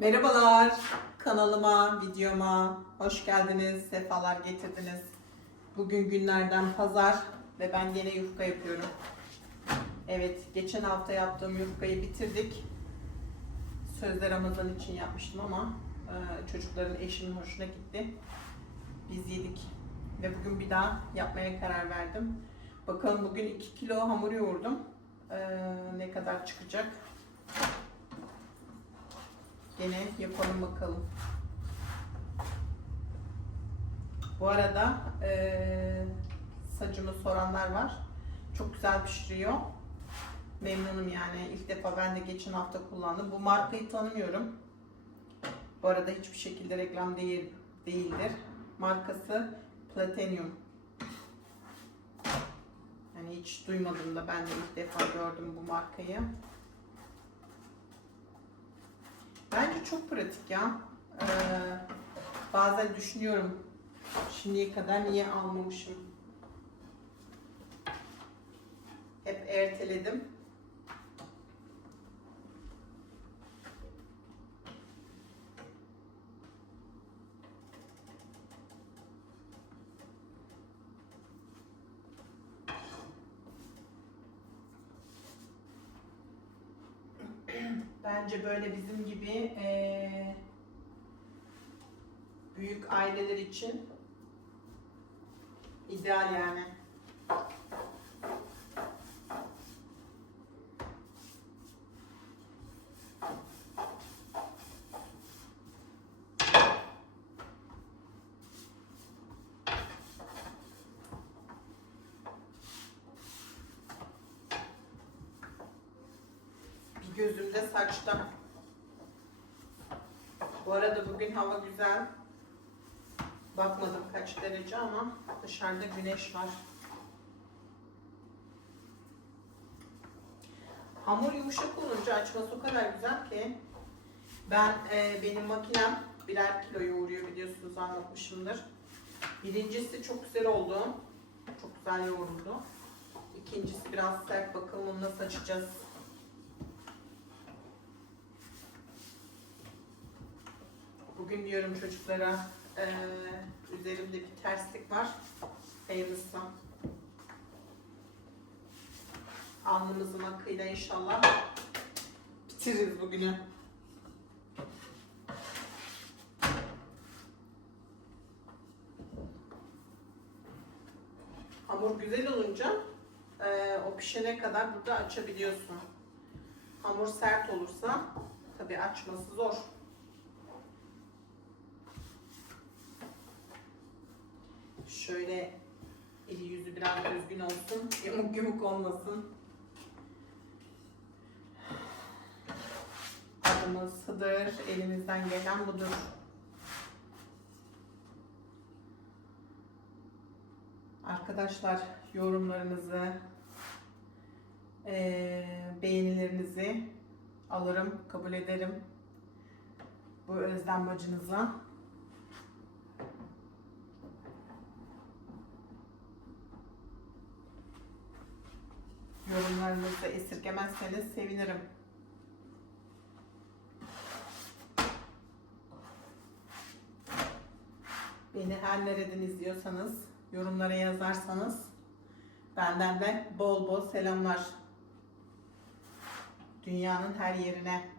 Merhabalar kanalıma, videoma hoş geldiniz, sefalar getirdiniz. Bugün günlerden pazar ve ben yine yufka yapıyorum. Evet, geçen hafta yaptığım yufkayı bitirdik. Sözde Ramazan için yapmıştım ama e, çocukların eşimin hoşuna gitti. Biz yedik ve bugün bir daha yapmaya karar verdim. Bakalım bugün 2 kilo hamur yoğurdum. E, ne kadar çıkacak? Gene yapalım bakalım. Bu arada eee sacımı soranlar var. Çok güzel pişiriyor. Memnunum yani. İlk defa ben de geçen hafta kullandım. Bu markayı tanımıyorum. Bu arada hiçbir şekilde reklam değil değildir. Markası Platinum. Yani hiç duymadım da ben de ilk defa gördüm bu markayı. Çok pratik ya. Ee, bazen düşünüyorum şimdiye kadar niye almamışım. Hep erteledim. Bence böyle bizim gibi eee, büyük aileler için ideal yani. Bir gözümde saçta. Bu arada bugün hava güzel. Bakmadım kaç derece ama dışarıda güneş var. Hamur yumuşak olunca açması o kadar güzel ki ben e, benim makinem birer kilo yoğuruyor biliyorsunuz anlatmışımdır. Birincisi çok güzel oldu. Çok güzel yoğruldu. İkincisi biraz sert bakalım onu nasıl açacağız. Bugün diyorum çocuklara eee üzerimde bir terslik var. Hayırlısı. Alnımızın akıyla inşallah bitiririz bugünü. Hamur güzel olunca eee, o pişene kadar burada açabiliyorsun. Hamur sert olursa tabii açması zor. Şöyle eli yüzü biraz düzgün olsun. Yamuk yumuk olmasın. Adımız Hıdır. Elimizden gelen budur. Arkadaşlar yorumlarınızı, beğenilerinizi alırım, kabul ederim. Bu özlem bacınıza. Yorumlarınızı esirgemezseniz sevinirim. Beni her nereden izliyorsanız, yorumlara yazarsanız benden de bol bol selamlar. Dünyanın her yerine.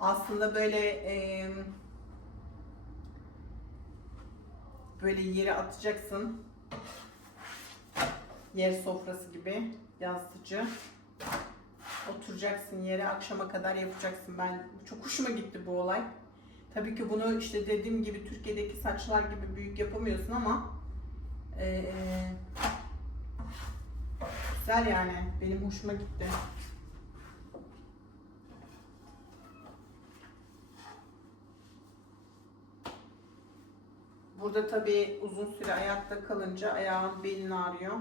Aslında böyle eee böyle yere atacaksın. Yer sofrası gibi yastıcı. Oturacaksın yere akşama kadar yapacaksın. Ben çok hoşuma gitti bu olay. Tabii ki bunu işte dediğim gibi Türkiye'deki saçlar gibi büyük yapamıyorsun ama eee, güzel yani. Benim hoşuma gitti. Burada tabii uzun süre ayakta kalınca ayağın belin ağrıyor.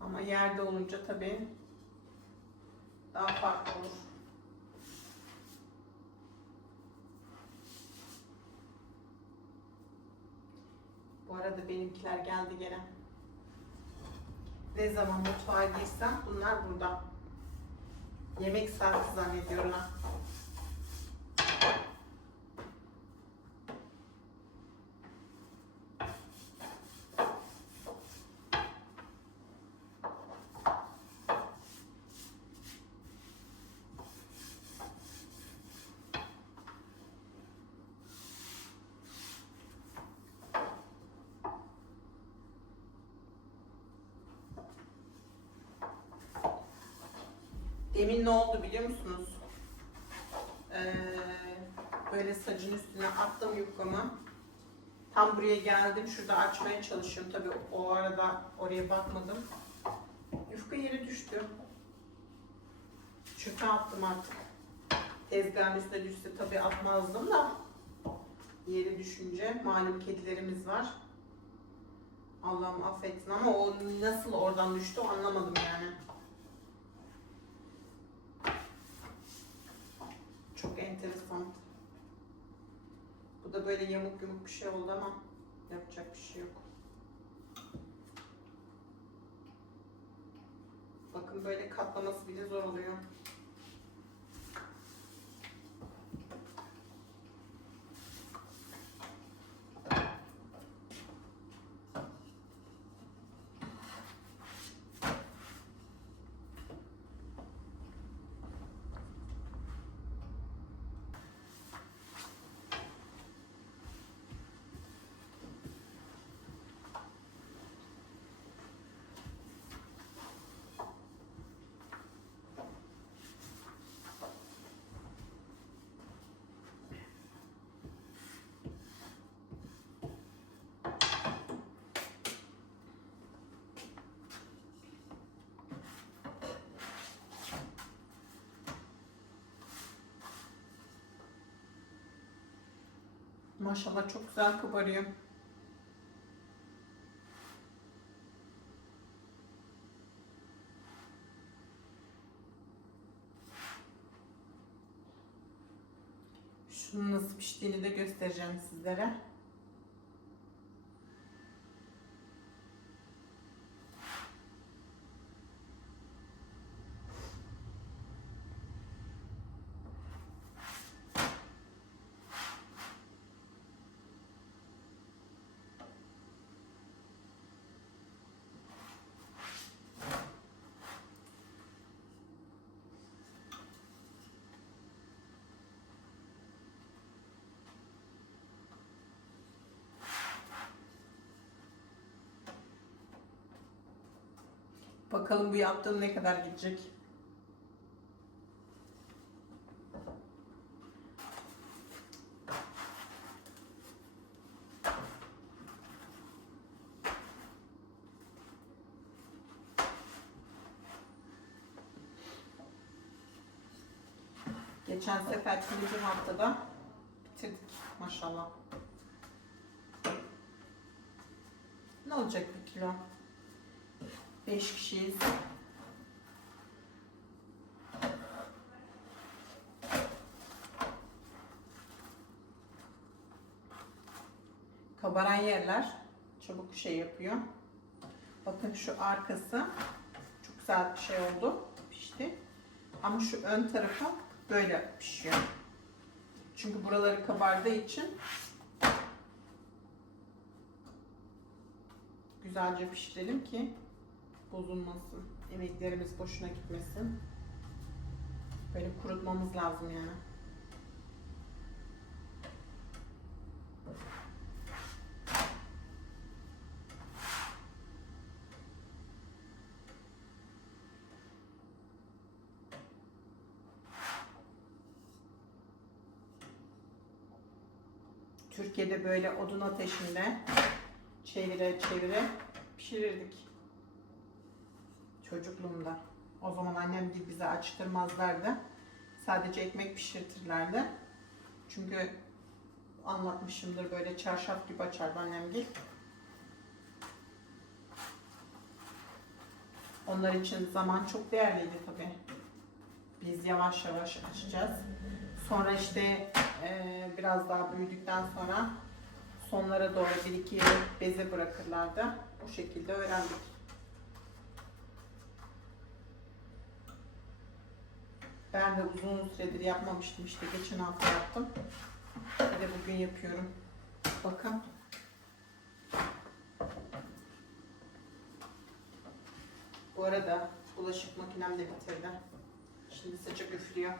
Ama yerde olunca tabii daha farklı olur. Bu arada benimkiler geldi gene. Ne zaman mutfağa girsem bunlar burada. Yemek saati zannediyorlar. Demin ne oldu biliyor musunuz? Ee, böyle sacın üstüne attım yufkamı. Tam buraya geldim. Şurada açmaya çalışıyorum. Tabii o arada oraya bakmadım. Yufka yere düştü. Çöpe attım artık. Tezgahın üstüne düşse tabii atmazdım da. Yere düşünce malum kedilerimiz var. Allah'ım affetsin ama o nasıl oradan düştü anlamadım yani. Çok enteresan. Bu da böyle yamuk yumuk bir şey oldu ama yapacak bir şey yok. Bakın böyle katlaması bile zor oluyor. Maşallah çok güzel kabarıyor. Şunun nasıl piştiğini de göstereceğim sizlere. Bakalım bu yaptığım ne kadar gidecek. Geçen sefer bir haftada bitirdik maşallah. Ne olacak bir kilo? 5 kişiyiz. Kabaran yerler çabuk şey yapıyor. Bakın şu arkası çok güzel bir şey oldu. Pişti. Ama şu ön tarafı böyle pişiyor. Çünkü buraları kabardığı için güzelce pişirelim ki bozulmasın. Emeklerimiz boşuna gitmesin. Böyle kurutmamız lazım yani. Türkiye'de böyle odun ateşinde çevire çevire pişirirdik çocukluğumda. O zaman annem gibi bize açtırmazlardı. Sadece ekmek pişirtirlerdi. Çünkü anlatmışımdır böyle çarşaf gibi açardı annem gil. Onlar için zaman çok değerliydi tabi. Biz yavaş yavaş açacağız. Sonra işte e, biraz daha büyüdükten sonra sonlara doğru bir iki beze bırakırlardı. O şekilde öğrendik. Ben de uzun süredir yapmamıştım işte geçen hafta yaptım. Bir de bugün yapıyorum. Bakın. Bu arada bulaşık makinem de bitirdi. Şimdi sıcak üflüyor.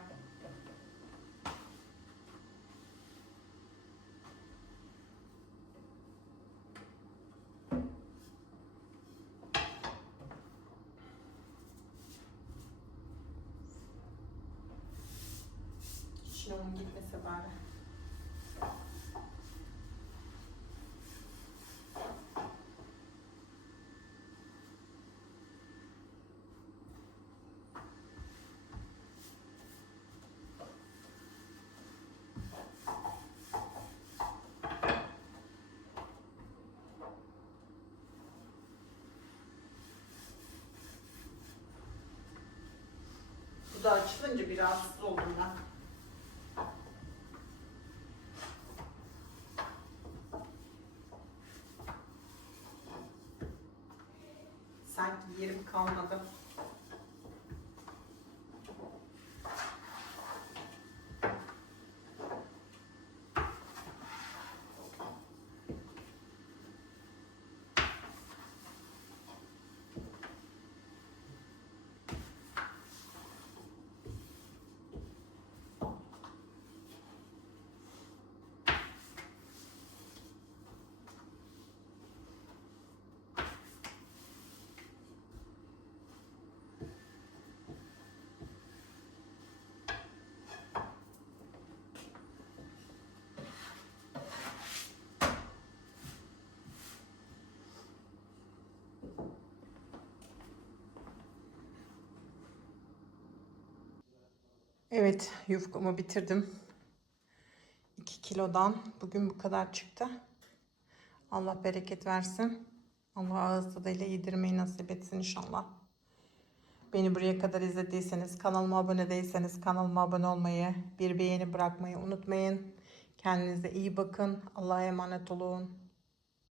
Açılınca bir rahatsız oldum. Evet, yufkamı bitirdim. 2 kilodan bugün bu kadar çıktı. Allah bereket versin. Allah ağız tadıyla yedirmeyi nasip etsin inşallah. Beni buraya kadar izlediyseniz, kanalıma abone değilseniz kanalıma abone olmayı, bir beğeni bırakmayı unutmayın. Kendinize iyi bakın. Allah'a emanet olun.